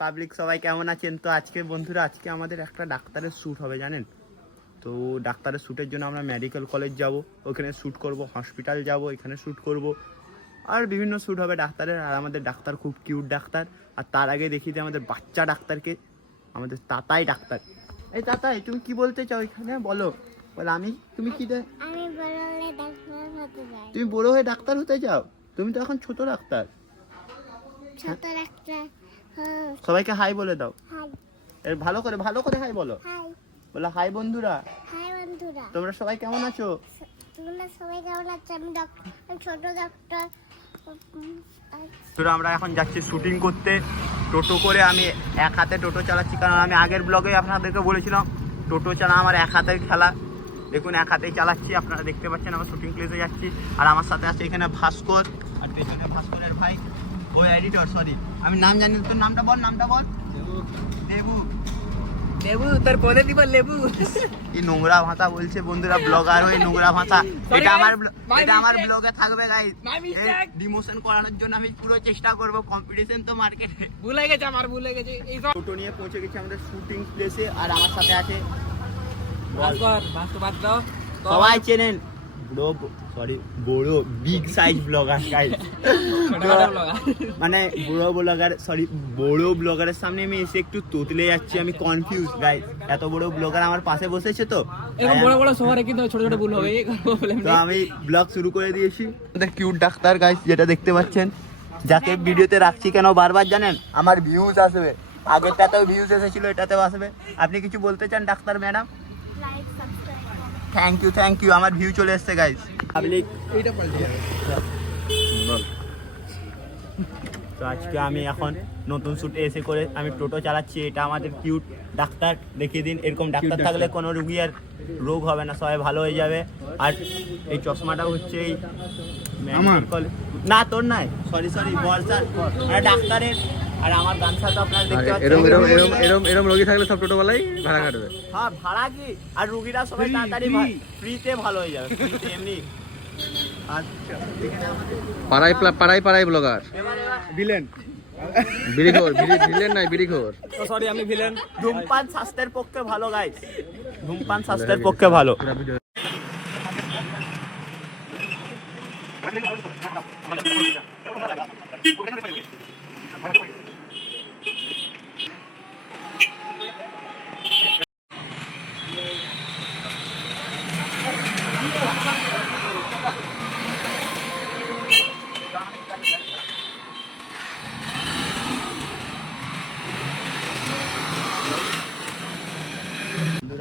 Public সবাই কেমন আছেন? তো আজকে বন্ধুরা আজকে আমাদের একটা ডাক্তারের শ্যুট হবে জানেন তো। ডাক্তারের শ্যুটের জন্য আমরা মেডিকেল কলেজ যাব, ওখানে শ্যুট করব, হসপিটাল যাব, এখানে শ্যুট করব, আর বিভিন্ন শ্যুট হবে ডাক্তারের। আর আমাদের ডাক্তার খুব কিউট ডাক্তার। আর তার আগে দেখি যে আমাদের বাচ্চা ডাক্তারকে, আমাদের তাতাই ডাক্তার। এই তাতাই, তুমি কি বলতে চাও এখানে? বলো বলো। তুমি কি তুমি বড় হয়ে ডাক্তার হতে চাও? তুমি তো এখন ছোট ডাক্তার। সবাইকে হাই বলে দাও। এর ভালো করে হাই বলো। বলো হাই বন্ধুরা। তোমরা সবাই কেমন আছো? আমি ছোট ডাক্তার। আমরা এখন যাচ্ছি শুটিং করতে টোটো করে। আমি এক হাতে টোটো চালাচ্ছি, কারণ আমি আগের ব্লগে আপনাদেরকে বলেছিলাম টোটো চালা আমার এক হাতের খেলা। দেখুন এক হাতেই চালাচ্ছি, আপনারা দেখতে পাচ্ছেন। আমার শুটিং প্লেসে যাচ্ছি, আর আমার সাথে আছে এখানে ভাস্কর, আর পেছনে ভাস্করের ভাই ও এডিটর। সরি আমি নাম জানি, তোর নামটা বল। লেবু তোর পদে দিব লেবু। এই নোংরা ভাষা বলছে বন্ধুরা, ব্লগার হয়ে নোংরা ভাষা। এটা আমার ব্লগে থাকবে গাইস। ডিমোশন করানোর জন্য আমি পুরো চেষ্টা করব। কম্পিটিশন তো মার্কেটে। ভুলে গেছে এই টোটো নিয়ে পৌঁছে গেছি আমাদের শুটিং প্লেসে। আর আমার সাথে আছে সবাই চেনেন বড় বিগ সাইজ ব্লগার গাইস। মানে বড় ব্লগারের সামনে আমি এসে একটু তোতলে যাচ্ছি, আমি কনফিউজ গাইস। এত বড় ব্লগার আমার পাশে বসেছে, তো বড় শহরে কিন্তু ছোট ছোট ভুল হবে। তো আমি ব্লগ শুরু করে দিয়েছি। আমাদের কিউট ডাক্তার গাইস, যেটা দেখতে পাচ্ছেন, যাকে ভিডিওতে রাখছি কেন বারবার জানেন? আমার ভিউজ আসবে। আগেরটাতেও ভিউজ এসেছিল, এটাতেও আসবে। আপনি কিছু বলতে চান ডাক্তার ম্যাডাম? Thank you. আমার ভিউ চলে এসছে গাইস। পাবলিক তো আজকে আমি এখন নতুন শুটে এসে করে আমি টোটো চালাচ্ছি। এটা আমাদের কিউট ডাক্তার, দেখিয়ে দিন। এরকম ডাক্তার থাকলে কোনো রুগী আর রোগ হবে না, সবাই ভালো হয়ে যাবে। আর এই চশমাটা হচ্ছে এই না তোর নাই, সরি বর্ষার ডাক্তারের। আর আমার গামছা তো আপনারা দেখতে পাচ্ছেন। এরকম রোগী থাকলে সব টোটোওয়ালাই ভাড়া কাটবে। হ্যাঁ ভাড়া কি, আর রুগীরা সবাই তাড়াতাড়ি ফ্রিতে ভালো হয়ে যাবে, এমনি। পাড়ায় ব্লগার ভিলেন নাই বিড়িখোর। সরি আমি ভিলেন। ধূমপান স্বাস্থ্যের পক্ষে ভালো গাইস, ধূমপান স্বাস্থ্যের পক্ষে ভালো।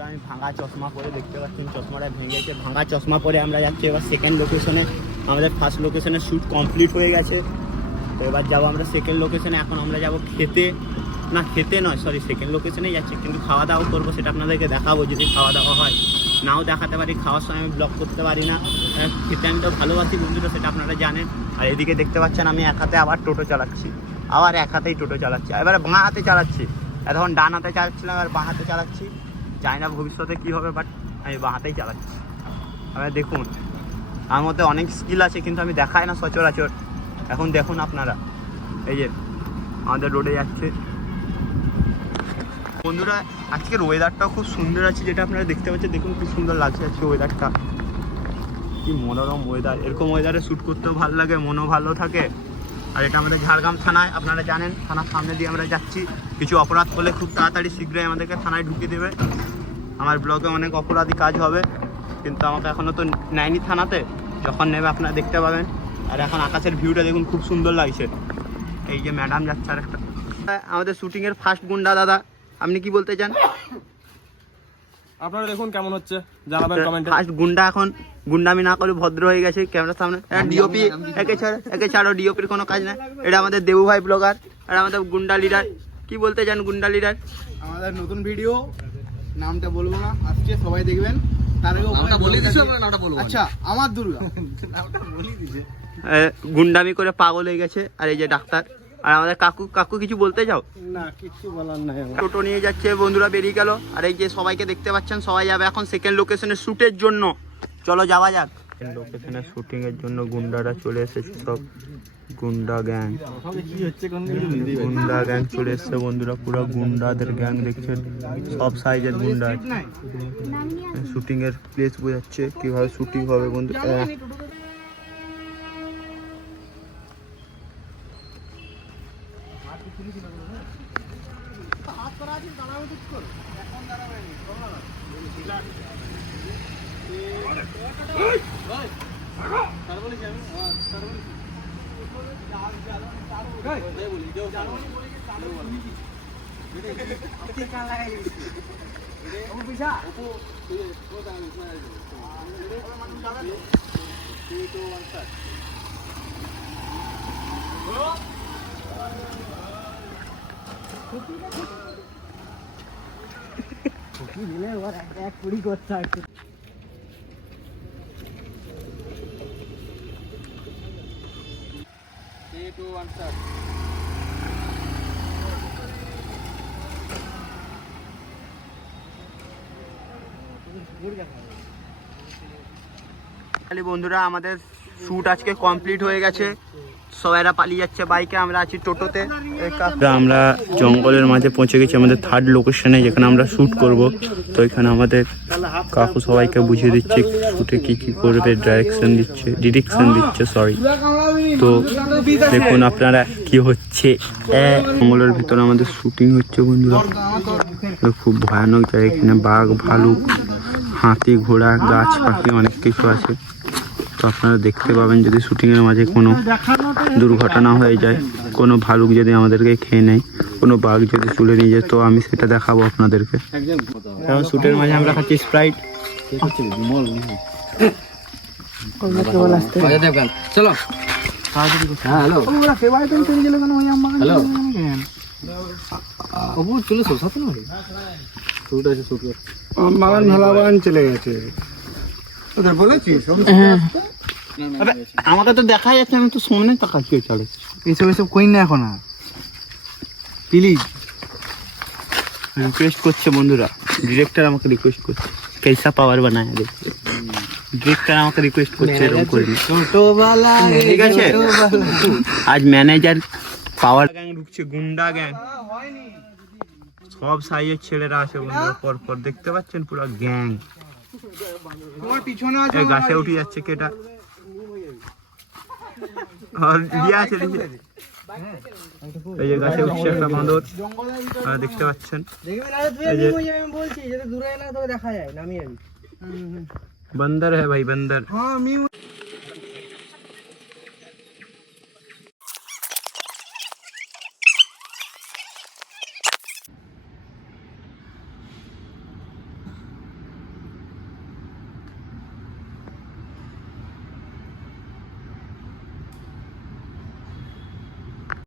আমি ভাঙা চশমা পরে, দেখতে পাচ্ছেন চশমাটা ভেঙেছে। ভাঙা চশমা পরে আমরা যাচ্ছি এবার সেকেন্ড লোকেশনে। আমাদের ফার্স্ট লোকেশনের শ্যুট কমপ্লিট হয়ে গেছে, তো এবার যাবো আমরা সেকেন্ড লোকেশনে। এখন আমরা যাবো সেকেন্ড লোকেশনেই যাচ্ছি, কিন্তু খাওয়া দাওয়া করবো, সেটা আপনাদেরকে দেখাবো যদি খাওয়া দাওয়া হয়। নাও দেখাতে পারি, খাওয়ার সময় আমি ব্লগ করতে পারি না। খেতে আমি তো ভালোবাসি বন্ধুরা, সেটা আপনারা জানেন। আর এদিকে দেখতে পাচ্ছেন আমি এক হাতে আবার টোটো চালাচ্ছি, আবার এক হাতেই টোটো চালাচ্ছি। এবারে বাঁ হাতে চালাচ্ছি, এতক্ষণ ডান হাতে চালাচ্ছিলাম, আর বাঁ হাতে চালাচ্ছি। জানি না ভবিষ্যতে কী হবে, বাট আমি বাঁ হাতেই চালাচ্ছি। এবার দেখুন আমার মধ্যে অনেক স্কিল আছে, কিন্তু আমি দেখাই না সচরাচর। এখন দেখুন আপনারা, এই যে আমাদের রোডে যাচ্ছে বন্ধুরা। আজকের ওয়েদারটাও খুব সুন্দর আছে, যেটা আপনারা দেখতে পাচ্ছেন। দেখুন খুব সুন্দর লাগছে আজকে ওয়েদারটা, কি মনোরম ওয়েদার। এরকম ওয়েদারে শ্যুট করতেও ভালো লাগে, মনও ভালো থাকে। আর এটা আমাদের ঝাড়গ্রাম থানায়, আপনারা জানেন থানার সামনে দিয়ে আমরা যাচ্ছি। কিছু অপরাধ করলে খুব তাড়াতাড়ি শীঘ্রই আমাদেরকে থানায় ঢুকিয়ে দেবে। আমার ব্লগে অনেক অপরাধী কাজ হবে, কিন্তু আমাকে এখনও তো নেয়নি থানাতে, যখন নেবে আপনারা দেখতে পাবেন। আর এখন আকাশের ভিউটা দেখুন, খুব সুন্দর লাগছে। এই যে ম্যাডাম যাচ্ছে আর একটা। আমাদের শুটিংয়ের ফার্স্ট গুন্ডা দাদা, আপনি কি বলতে চান? আপনারা দেখুন কেমন হচ্ছে, জানাবেন কমেন্টে। ফার্স্ট গুন্ডা এখন গুন্ডামি না করে ভদ্র হয়ে গেছে ক্যামেরার সামনে। ডিওপি একে ছাড়ো, ডিওপির কোনো কাজ না। এটা আমাদের দেবু ভাই ব্লগার, আর আমাদের গুন্ডা লিডার। কি বলতে চান গুন্ডা লিডার? আমাদের নতুন ভিডিও, নামটা বলবো না, আসছে সবাই দেখবেন। তার আগে আচ্ছা আমার দুর্গা নামটা বলি দিছে। গুন্ডামি করে পাগল হয়ে গেছে। আর এই যে ডাক্তার, আর আমাদের কাকু কিছু বলতে চাও? না, কিছু বলার নাই। টোটো নিয়ে যাচ্ছে বন্ধুরা, বেরিয়ে গেল। আর এই যে সবাইকে দেখতে পাচ্ছেন, সবাই যাবে এখন সেকেন্ড লোকেশনের শ্যুটের জন্য। চলো যাওয়া যাক। লোকেশনের শুটিং এর জন্য গুন্ডারা চলে এসেছে সব। গুন্ডা গ্যাং গুন্ডা গ্যাং চলে এসছে বন্ধুরা, পুরো গুন্ডাদের গ্যাং দেখছেন, সব সাইজের গুন্ডা আছে। শুটিং এর প্লেস বোঝাচ্ছে কিভাবে শুটিং হবে বন্ধু। বন্ধুরা আমাদের শুট আজকে কমপ্লিট হয়ে গেছে, সবাইরা পালিয়ে যাচ্ছে বাইকে, আমরা আছি টোটোতে। আমরা জঙ্গলের মাঝে পৌঁছে গেছি আমাদের থার্ড লোকেশনে, যেখানে আমরা শুট করব। তো এখানে আমাদের কাকু সবাইকে বুঝিয়ে দিচ্ছে শুটে কি কি করবে, ডিরেকশন দিচ্ছে সরি। তো দেখুন আপনারা কি হচ্ছে, জঙ্গলের ভিতরে আমাদের শুটিং হচ্ছে বন্ধুরা। খুব ভয়ানক জায়গা, এখানে বাঘ, ভালুক, হাতি, ঘোড়া, গাছ, পাখি অনেক কিছু আছে। তো আপনারা দেখতে পাবেন যদি শুটিংয়ের মাঝে কোনো দুর্ঘটনা হয়ে যায়, কোনো ভালুক যদি আমাদেরকে খেয়ে নেয়, কোনো বাঘ যদি তুলে নিয়ে যায়, তো আমি সেটা দেখাবো আপনাদেরকে। এখন শুটের মাঝে আমরা খাচ্ছি স্প্রাইট। চলো হ্যালো বাগান ভালো বাগান চলে গেছে, ওদের বলেছিস? আমাকে তো দেখা যাচ্ছে, আমি তো সামনে তাকাচ্ছি চলে। এসব কই না এখন আর, প্লিজ রিকোয়েস্ট করছে বন্ধুরা, ডিরেক্টর আমাকে রিকোয়েস্ট করছে, कैसा পাওয়ার বানায় দেখতে। ডিরেক্টর আমাকে রিকোয়েস্ট করছে এরকম করে, ঠিক আছে? আজ ম্যানেজার পাওয়ার গ্যাং ঢুকছে, গুন্ডা গ্যাং, সব সাইজের ছেলেরা আছে বন্ধুরা, পর পর দেখতে পাচ্ছেন পুরো গ্যাং। তোমার পিছনে আছে, এই গাছে উঠে যাচ্ছে কেটা, আর লিয়া আছে লিয়া। এই যে গাছে উঠছে একটা বাঁদর, আপনারা দেখতে পাচ্ছেন। এই যে বলছি যদি দূরে না তো দেখা যায়, নামিয়ে बंदर है भाई, बंदर। हाँ